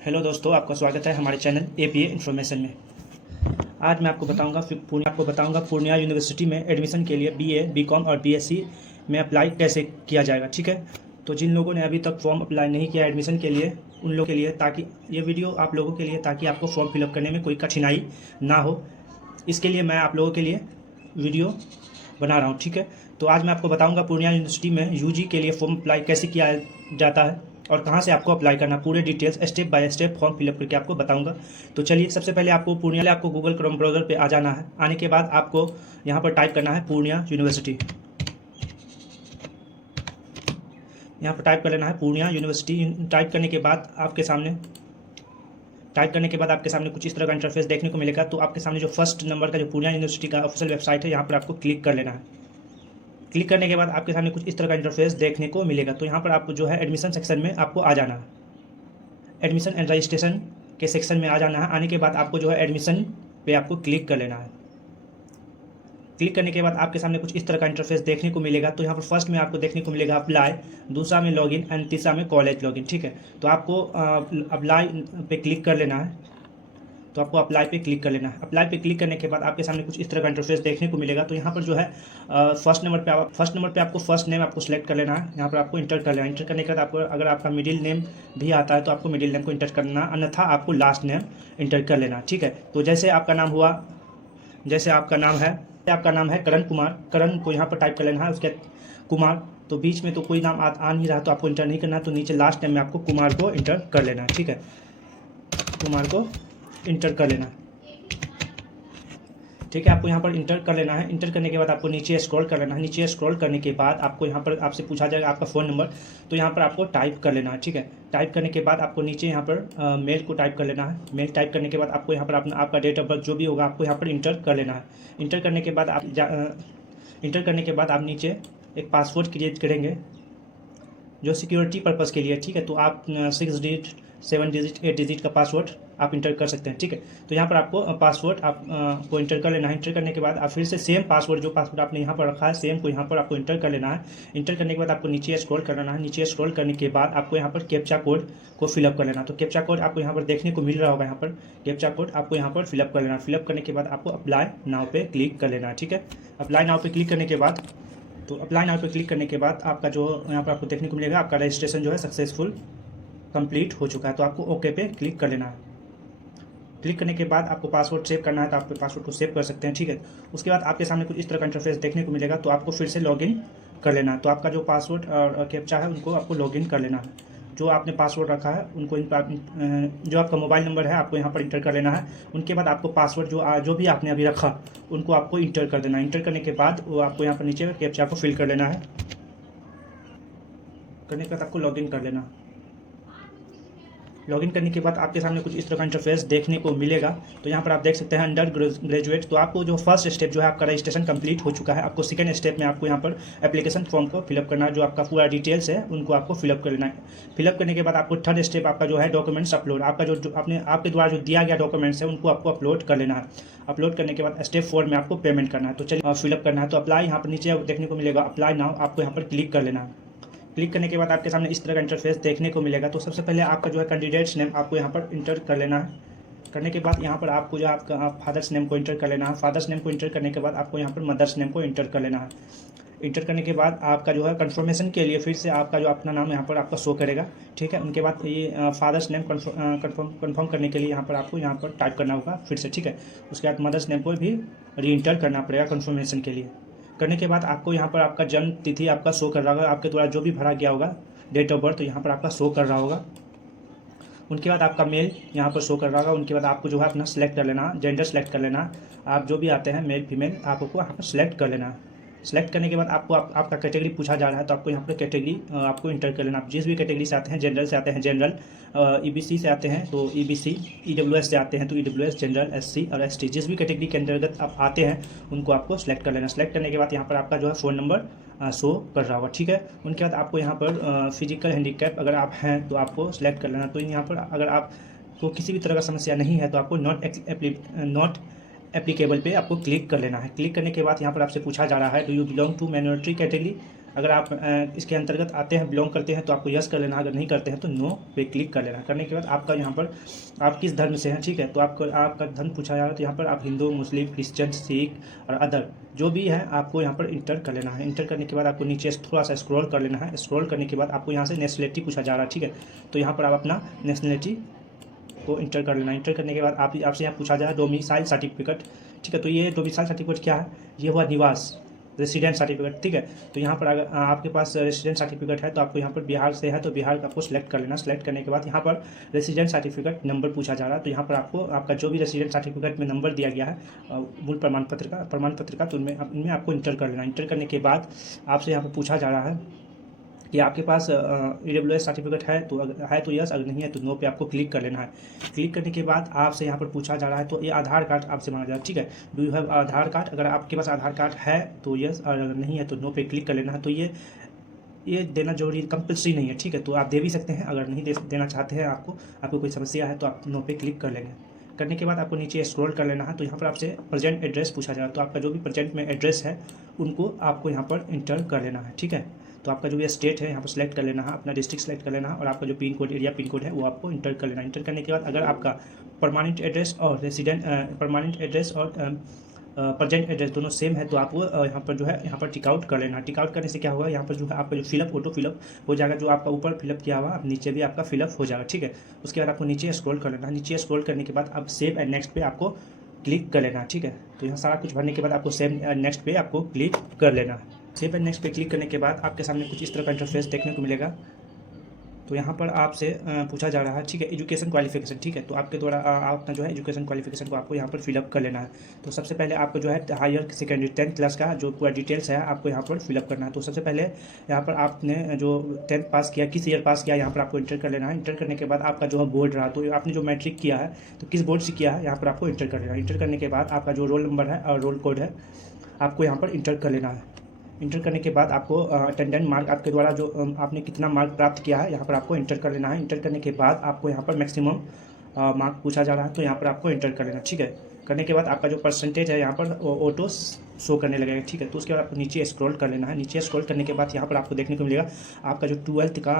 Hello दोस्तों, आपका स्वागत है हमारे चैनल एपीए इन्फॉर्मेशन में। आज मैं आपको बताऊंगा पूर्णिया यूनिवर्सिटी में एडमिशन के लिए बीए, बीकॉम और बीएससी में अप्लाई कैसे किया जाएगा। ठीक है, तो जिन लोगों ने अभी तक फॉर्म अप्लाई नहीं किया एडमिशन के लिए, उन लोगों के लिए ताकि ये वीडियो आप लोगों के लिए ताकि आपको फॉर्म फिलअप करने में कोई कठिनाई ना हो, इसके लिए मैं आप लोगों के लिए वीडियो बना रहा हूँ। ठीक है, तो आज मैं आपको बताऊँगा पूर्णिया यूनिवर्सिटी में यूजी के लिए फॉर्म अप्लाई कैसे किया जाता है और कहाँ से आपको अप्लाई करना, पूरे details step by step form fill up करके आपको बताऊंगा। तो चलिए, सबसे पहले आपको गूगल क्रोम ब्राउज़र पे आ जाना है। आने के बाद आपको यहाँ पर टाइप करना है पूर्णिया यूनिवर्सिटी। यहाँ पर टाइप कर लेना है पूर्णिया यूनिवर्सिटी। टाइप करने के बाद आपके सामने कुछ इस तरह का इंटरफेस देखने को मिलेगा। तो आपके सामने जो फर्स्ट नंबर का जो पूर्णिया यूनिवर्सिटी का ऑफिशियल वेबसाइट है, यहाँ पर आपको क्लिक कर लेना है। क्लिक करने के बाद आपके सामने कुछ इस तरह का इंटरफेस देखने को मिलेगा। तो यहाँ पर आपको जो है एडमिशन सेक्शन में आपको आ जाना है। एडमिशन एंड रजिस्ट्रेशन के सेक्शन में आ जाना है। आने के बाद आपको जो है एडमिशन पे आपको क्लिक कर लेना है। क्लिक करने के बाद आपके सामने कुछ इस तरह का इंटरफेस देखने को मिलेगा। तो यहाँ पर फर्स्ट में आपको देखने को मिलेगा अप्लाई, दूसरा में लॉगिन एंड तीसरा में कॉलेज लॉगिन। ठीक है, तो आपको अप्लाई पे क्लिक कर लेना है। अप्लाई पे क्लिक करने के बाद आपके सामने कुछ इस तरह का इंटरफेस देखने को मिलेगा। तो यहाँ पर जो है फर्स्ट नंबर पे आपको फर्स्ट नेम आपको सेलेक्ट कर लेना है। यहाँ पर आपको इंटर कर लेना है। इंटर करने के बाद आपको अगर आपका मिडिल नेम भी आता है तो आपको मिडिल नेम को इंटर करना, अन्यथा आपको लास्ट नेम इंटर कर लेना। ठीक है, तो जैसे आपका नाम है करण कुमार, करण को यहाँ पर टाइप कर लेना है। उसके कुमार, तो बीच में तो कोई नाम आ नहीं रहा तो आपको इंटर नहीं करना, तो नीचे लास्ट नेम में आपको कुमार को इंटर कर लेना है। ठीक है, कुमार को इंटर कर लेना। ठीक है, आपको यहाँ पर इंटर कर लेना है। इंटर करने के बाद आपको नीचे स्क्रॉल कर लेना है। नीचे स्क्रॉल करने के बाद आपको यहाँ पर आपसे पूछा जाएगा आपका फ़ोन नंबर, तो यहाँ पर आपको टाइप कर लेना है। ठीक है, टाइप करने के बाद आपको नीचे यहाँ पर मेल को टाइप कर लेना है। मेल टाइप करने के बाद आपको यहाँ पर आपका डेट ऑफ बर्थ जो भी होगा आपको यहाँ पर इंटर कर लेना है। इंटर करने के बाद आप नीचे एक पासवर्ड क्रिएट करेंगे जो सिक्योरिटी पर्पज़ के लिए। ठीक है, तो आप 6 डिजिट, 7 डिजिट, 8 डिजिट का पासवर्ड आप इंटर कर सकते हैं। ठीक है, तो यहाँ पर आपको पासवर्ड को इंटर कर लेना है। इंटर करने के बाद आप फिर से सेम पासवर्ड, जो पासवर्ड आपने यहाँ पर रखा है सेम को यहाँ पर आपको इंटर कर लेना है। इंटर करने के बाद आपको नीचे स्क्रॉल कर लेना है। नीचे स्क्रॉल करने के बाद आपको यहाँ पर कैप्चा कोड को फिलअप कर लेना। तो कैप्चा कोड आपको यहाँ पर देखने को मिल रहा होगा। यहाँ पर कैप्चा कोड आपको यहाँ पर फिलअप कर लेना। फिलअप करने के बाद आपको अप्लाई नाउ पे क्लिक कर लेना है। ठीक है, अप्लाई नाउ पे क्लिक करने के बाद आपका जो यहाँ पर आपको देखने को मिलेगा आपका रजिस्ट्रेशन जो है सक्सेसफुल कंप्लीट हो चुका है। तो आपको ओके पे क्लिक कर लेना है। क्लिक करने के बाद आपको पासवर्ड सेव करना है तो आप पासवर्ड को सेव कर सकते हैं। ठीक है, उसके बाद आपके सामने कुछ इस तरह का इंटरफेस देखने को मिलेगा। तो आपको फिर से लॉगिन कर लेना है। तो आपका जो पासवर्ड और कैप्चा है उनको आपको लॉगिन कर लेना है। जो आपने पासवर्ड रखा है उनको जो आपका मोबाइल नंबर है आपको यहाँ पर इंटर कर लेना है। उनके बाद आपको पासवर्ड जो भी आपने अभी रखा उनको आपको इंटर कर देना है। इंटर करने के बाद वो आपको यहाँ पर नीचे कैप्चा को फिल कर लेना है। करने के बाद आपको लॉगिन कर लेना। लॉगिन करने के बाद आपके सामने कुछ इस तरह का इंटरफेस देखने को मिलेगा। तो यहाँ पर आप देख सकते हैं अंडर ग्रेजुएट। तो आपको जो फर्स्ट स्टेप जो है आपका रजिस्ट्रेशन कंप्लीट हो चुका है। आपको सेकंड स्टेप में आपको यहाँ पर एप्लीकेशन फॉर्म को फिलअप करना है। जो आपका पूरा डिटेल्स है उनको आपको फिलअप कर लेना है। फिलअप करने के बाद आपको थर्ड स्टेप आपका जो है डॉक्यूमेंट्स अपलोड, आपका जो आपके द्वारा जो दिया गया डॉक्यूमेंट्स है उनको आपको अपलोड कर लेना है। अपलोड करने के बाद स्टेप 4 में आपको पेमेंट करना है। तो चलिए फिलअप करना है। तो अप्लाई यहाँ पर नीचे देखने को मिलेगा अप्लाई नाउ, आपको यहाँ पर क्लिक कर लेना है। क्लिक करने के बाद आपके सामने इस तरह का इंटरफेस देखने को मिलेगा। तो सबसे पहले आपका जो है कैंडिडेट्स नेम आपको यहाँ पर इंटर कर लेना है। करने के बाद यहाँ पर आपको जो आपका फादर्स नेम को इंटर कर लेना है। फादर्स नेम को इंटर करने के बाद आपको यहाँ पर मदर्स नेम को इंटर कर लेना है। इंटर करने के बाद आपका जो है कंफर्मेशन के लिए फिर से आपका जो अपना नाम यहाँ पर आपका शो करेगा। ठीक है, उनके बाद ये फादर्स नेम कन्फर्म करने के लिए यहाँ पर आपको यहाँ पर टाइप करना होगा फिर से। ठीक है, उसके बाद मदर्स नेम को भी री इंटर करना पड़ेगा कन्फर्मेशन के लिए। करने के बाद आपको यहाँ पर आपका जन्म तिथि आपका शो कर रहा होगा, आपके द्वारा जो भी भरा गया होगा डेट ऑफ बर्थ, तो यहाँ पर आपका शो कर रहा होगा। उनके बाद आपका मेल यहाँ पर शो कर रहा होगा। उनके बाद आपको जो है अपना सेलेक्ट कर लेना, जेंडर सेलेक्ट कर लेना। आप जो भी आते हैं मेल फीमेल आपको यहाँ पर सेलेक्ट कर लेना। सेलेक्ट करने के बाद आपको आपका कैटेगरी पूछा जा रहा है तो आपको यहाँ पर कैटेगरी आपको इंटर कर लेना। आप जिस भी कैटेगरी से आते हैं, जनरल से आते हैं जनरल, ईबीसी से आते हैं तो ईबीसी, ईडब्ल्यूएस से आते हैं तो ईडब्ल्यूएस, जनरल, एससी और एसटी, जिस भी कैटेगरी के अंतर्गत आप आते हैं उनको आपको सेलेक्ट कर लेना। सेलेक्ट करने के बाद यहाँ पर आपका जो है फ़ोन नंबर शो कर रहा होगा। ठीक है, उनके बाद आपको यहाँ पर फिजिकल हैंडीकैप अगर आप हैं तो आपको सेलेक्ट कर लेना। तो यहाँ पर अगर आपको किसी भी तरह का समस्या नहीं है तो आपको नॉट एप्लीकेबल पे आपको क्लिक कर लेना है। क्लिक करने के बाद यहाँ पर आपसे पूछा जा रहा है do you belong to minority category, अगर आप इसके अंतर्गत आते हैं, बिलोंग करते हैं, तो आपको यस कर लेना, अगर नहीं करते हैं तो नो पे क्लिक कर लेना। करने के बाद आपका यहाँ पर आप किस धर्म से हैं, ठीक है, तो आपका धर्म पूछा जा रहा है, तो यहाँ पर आप हिंदू, मुस्लिम, क्रिश्चियन, सिख और अदर जो भी है आपको यहाँ पर इंटर कर लेना है। इंटर करने के बाद आपको नीचे थोड़ा सा स्क्रॉल कर लेना है। स्क्रॉल करने के बाद आपको यहाँ से नेशनलिटी पूछा जा रहा है, ठीक है, तो यहाँ पर आप अपना नेशनलिटी को इंटर कर लेना। इंटर करने के बाद आपसे यहाँ पूछा जाए डोमिसाइल सर्टिफिकेट, ठीक है, तो ये डोमिसाइल सर्टिफिकेट क्या है, ये हुआ निवास, रेसिडेंट सर्टिफिकेट, ठीक है। तो यहाँ पर अगर आपके पास रेसिडेंट सर्टिफिकेट है तो आपको यहाँ पर बिहार से है तो बिहार का आपको सेलेक्ट कर लेना। सेलेक्ट करने के बाद यहाँ पर रेसिडेंट सर्टिफिकेट नंबर पूछा जा रहा है, तो यहाँ पर आपको आपका जो भी रेसिडेंट सर्टिफिकेट में नंबर दिया गया है मूल प्रमाण पत्र का, तो इनमें आपको इंटर कर लेना। इंटर करने के बाद आपसे यहाँ पर पूछा जा रहा है कि आपके पास EWS सर्टिफिकेट है तो यस, अगर नहीं है तो नो पे आपको क्लिक कर लेना है। क्लिक करने के बाद आपसे यहाँ पर पूछा जा रहा है तो ये आधार कार्ड आपसे मांगा जा रहा है, ठीक है, do you have Aadhaar card, अगर आपके पास आधार कार्ड है तो यस, और अगर नहीं है तो नो पे क्लिक कर लेना है। तो ये देना जरूरी कंपल्सरी नहीं है, ठीक है, तो आप दे भी सकते हैं, अगर नहीं देना चाहते हैं, आपको कोई समस्या है तो आप नो पे क्लिक कर लेंगे। करने के बाद आपको नीचे स्क्रॉल कर लेना है, तो यहाँ पर आपसे प्रेजेंट एड्रेस पूछा जा रहा है, तो आपका जो भी प्रेजेंट में एड्रेस है उनको आपको यहाँ पर इंटर कर लेना है, ठीक है। तो आपका जो भी स्टेट है यहाँ पर सेलेक्ट कर लेना है, अपना डिस्ट्रिक्ट सेलेक्ट कर लेना है, और आपका जो pin code, area pin code है वो आपको इंटर कर लेना है। इंटर करने के बाद अगर आपका परमानेंट एड्रेस और प्रेजेंट एड्रेस दोनों सेम है तो आपको यहाँ पर जो है यहाँ पर टिक आउट कर लेना। टिक आउट करने से क्या होगा, यहाँ पर जो है आपका जो फिलअप ऑटो फिलअप हो जाएगा, जो आपका ऊपर फिलअप किया हुआ नीचे भी आपका फिलअप हो जाएगा, ठीक है। उसके बाद आपको नीचे स्क्रॉल कर लेना है। नीचे स्क्रॉल करने के बाद आप सेव एंड नेक्स्ट पे आपको क्लिक कर लेना, ठीक है। तो यहाँ सारा कुछ भरने के बाद आपको सेव एंड नेक्स्ट पे आपको क्लिक कर लेना है। सेव एंड नेक्स्ट पे क्लिक करने के बाद आपके सामने कुछ इस तरह का इंटरफेस देखने को मिलेगा। तो यहाँ पर आपसे पूछा जा रहा है, ठीक है, एजुकेशन क्वालिफिकेशन, ठीक है, तो आपके द्वारा अपना जो है एजुकेशन क्वालिफिकेशन को आपको यहाँ पर फिलअप कर लेना है। तो सबसे पहले आपको जो है हायर सेकेंडरी 10th क्लास का जो पूरा डिटेल्स है आपको यहाँ पर फिलअप करना है। तो सबसे पहले यहाँ पर आपने जो 10th पास किया, किस ईयर पास किया, यहाँ पर आपको इंटर कर लेना है। इंटर करने के बाद आपका जो है बोर्ड रहा, तो आपने जो मैट्रिक किया है तो किस बोर्ड से किया है यहाँ पर आपको इंटर कर लेना है। इंटर करने के बाद आपका जो रोल नंबर है और रोल कोड है आपको यहाँ पर इंटर कर लेना है। इंटर करने के बाद आपको अटेंडेंट मार्क आपके द्वारा जो आपने कितना मार्क प्राप्त किया है यहाँ पर आपको इंटर कर लेना है। इंटर करने के बाद आपको यहाँ पर मैक्सिमम मार्क पूछा जा रहा है तो यहाँ पर आपको इंटर कर लेना, ठीक है। करने के बाद आपका जो परसेंटेज है यहाँ पर ऑटो शो करने लगेगा, ठीक है। तो उसके बाद आपको नीचे स्क्रॉल कर लेना है। नीचे स्क्रॉल करने के बाद यहाँ पर आपको देखने को मिलेगा आपका जो 12th का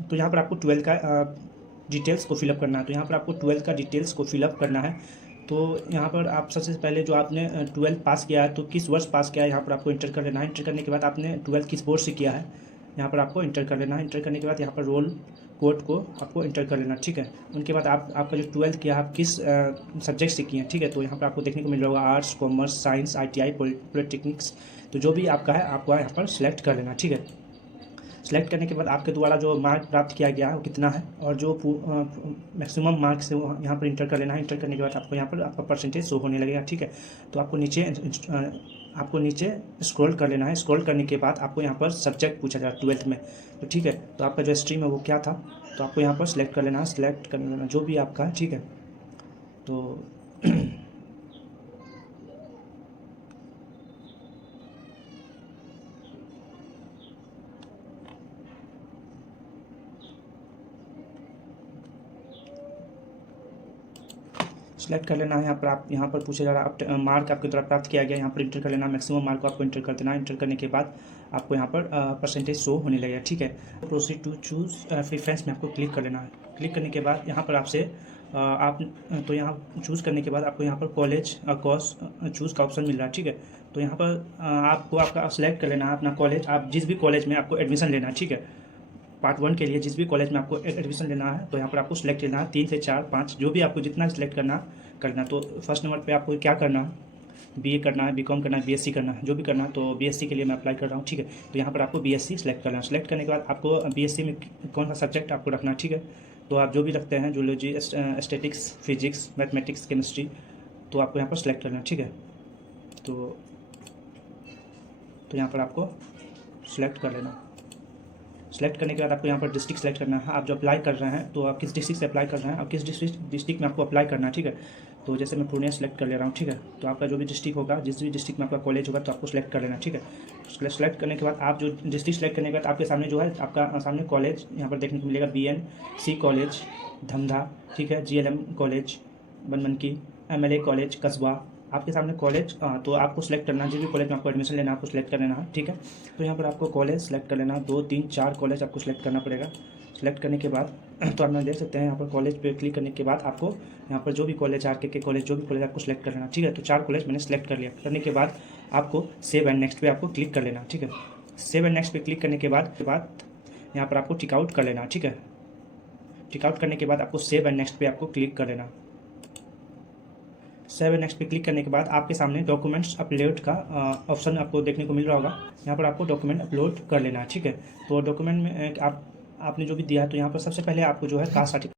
तो यहाँ पर आपको 12th का डिटेल्स को फिलअप करना है। तो यहाँ पर आपको 12th का डिटेल्स को फिलअप करना है। तो यहाँ पर आप सबसे पहले जो आपने 12th पास किया है तो किस वर्ष पास किया है यहाँ पर आपको इंटर कर लेना है। इंटर करने के बाद आपने 12th किस बोर्ड से किया है यहाँ पर आपको इंटर कर लेना है। इंटर करने के बाद यहाँ पर रोल कोड को आपको इंटर कर लेना, ठीक है। उनके बाद आपका जो 12th किया आप किस सब्जेक्ट से किए हैं, ठीक है। तो यहाँ पर आपको देखने को मिल रहा होगा arts, commerce, science, ITI, polytechnics, तो जो भी आपका है आपको यहाँ पर सेलेक्ट कर लेना, ठीक है। सेलेक्ट करने के बाद आपके द्वारा जो मार्क प्राप्त किया गया है वो कितना है और जो मैक्सिमम मार्क से वो यहाँ पर इंटर कर लेना है। इंटर करने के बाद आपको यहाँ पर आपका परसेंटेज शो होने लगेगा, ठीक है। तो आपको नीचे स्क्रॉल कर लेना है। स्क्रॉल करने के बाद आपको यहाँ पर सब्जेक्ट पूछा जाएगा 12th में, तो ठीक है। तो आपका जो स्ट्रीम है वो क्या था तो आपको यहाँ पर सेलेक्ट कर लेना है। सेलेक्ट कर लेना जो भी आपका है, ठीक है। तो सेलेक्ट कर लेना है। यहाँ पर पूछा जा रहा है मार्क आपके द्वारा प्राप्त किया गया, यहाँ पर इंटर कर लेना। मैक्सिमम मार्क को आपको इंटर कर देना। इंटर करने के बाद आपको यहाँ पर परसेंटेज शो होने लगेगा, ठीक है। प्रोसीड टू चूज़ प्रेफरेंस में आपको क्लिक कर लेना है। क्लिक करने के बाद यहाँ पर आपसे तो यहाँ चूज़ करने के बाद आपको यहाँ पर कॉलेज कोर्स चूज़ का ऑप्शन मिल रहा है, ठीक है। तो यहाँ पर आपको आपका सेलेक्ट कर लेना है अपना कॉलेज, आप जिस भी कॉलेज में आपको एडमिशन लेना है, ठीक है। पार्ट 1 के लिए जिस भी कॉलेज में आपको एडमिशन लेना है तो यहाँ पर आपको सेलेक्ट लेना है 3 से 4 5 जो भी आपको जितना सेलेक्ट करना। तो फर्स्ट नंबर पे आपको क्या करना है, BA करना है, BCom करना है, BSc करना है, जो भी करना है। तो BSc के लिए मैं अप्लाई कर रहा हूँ, ठीक है। तो यहाँ पर आपको BSc सेलेक्ट करना है। सेलेक्ट करने के बाद आपको BSc में कौन सा सब्जेक्ट आपको रखना है, ठीक है। तो आप जो भी रखते हैं zoology, statics, physics, mathematics, chemistry, तो आपको यहाँ पर सेलेक्ट करना है, ठीक है। तो यहाँ पर आपको सेलेक्ट कर लेना। सेलेक्ट करने के बाद आपको यहाँ पर डिस्ट्रिक्ट सेलेक्ट करना है। आप जो अप्लाई कर रहे हैं तो आप किस डिस्ट्रिक्ट से अप्लाई कर रहे हैं और किस डिस्ट्रिक्ट में आपको अप्लाई करना है, ठीक है। तो जैसे मैं पूर्णिया सेलेक्ट कर ले रहा हूँ, ठीक है। तो आपका जो भी डिस्ट्रिक्ट होगा, जिस भी डिस्ट्रिक्ट में आपका कॉलेज होगा तो आपको सेलेक्ट कर लेना, ठीक है। सेलेक्ट करने के बाद आप जो डिस्ट्रिक्ट सेलेक्ट करने के बाद आपके सामने जो है आपका सामने कॉलेज यहाँ पर देखने को मिलेगा BNC कॉलेज धमधा, ठीक है। GLM कॉलेज बनमनकी, MLA कॉलेज कस्बा, आपके सामने कॉलेज, तो आपको सेलेक्ट करना, जिस भी कॉलेज में आपको एडमिशन लेना है आपको सेलेक्ट कर लेना है, ठीक है। तो यहाँ पर आपको कॉलेज सेलेक्ट कर लेना, 2 3 4 कॉलेज आपको सेलेक्ट करना पड़ेगा। सेलेक्ट करने के बाद तो आप ना देख सकते हैं यहाँ पर कॉलेज पे क्लिक करने के बाद आपको यहाँ पर जो भी कॉलेज आर के कॉलेज, जो भी कॉलेज आपको सेलेक्ट कर लेना, ठीक है। तो 4 कॉलेज मैंने सेलेक्ट कर लिया। करने के बाद आपको सेव एंड नेक्स्ट पे आपको क्लिक कर लेना, ठीक है। सेव एंड नेक्स्ट पे क्लिक करने के बाद यहाँ पर आपको टिक आउट कर लेना, ठीक है। टिक आउट करने के बाद आपको सेव एंड नेक्स्ट पे आपको क्लिक कर लेना। सेव एंड नेक्स्ट पे क्लिक करने के बाद आपके सामने डॉक्यूमेंट्स अपलोड का ऑप्शन आपको देखने को मिल रहा होगा। यहाँ पर आपको डॉक्यूमेंट अपलोड कर लेना है, ठीक है। तो डॉक्यूमेंट में आपने जो भी दिया है, तो यहाँ पर सबसे पहले आपको जो है कास्ट सर्टिफिकेट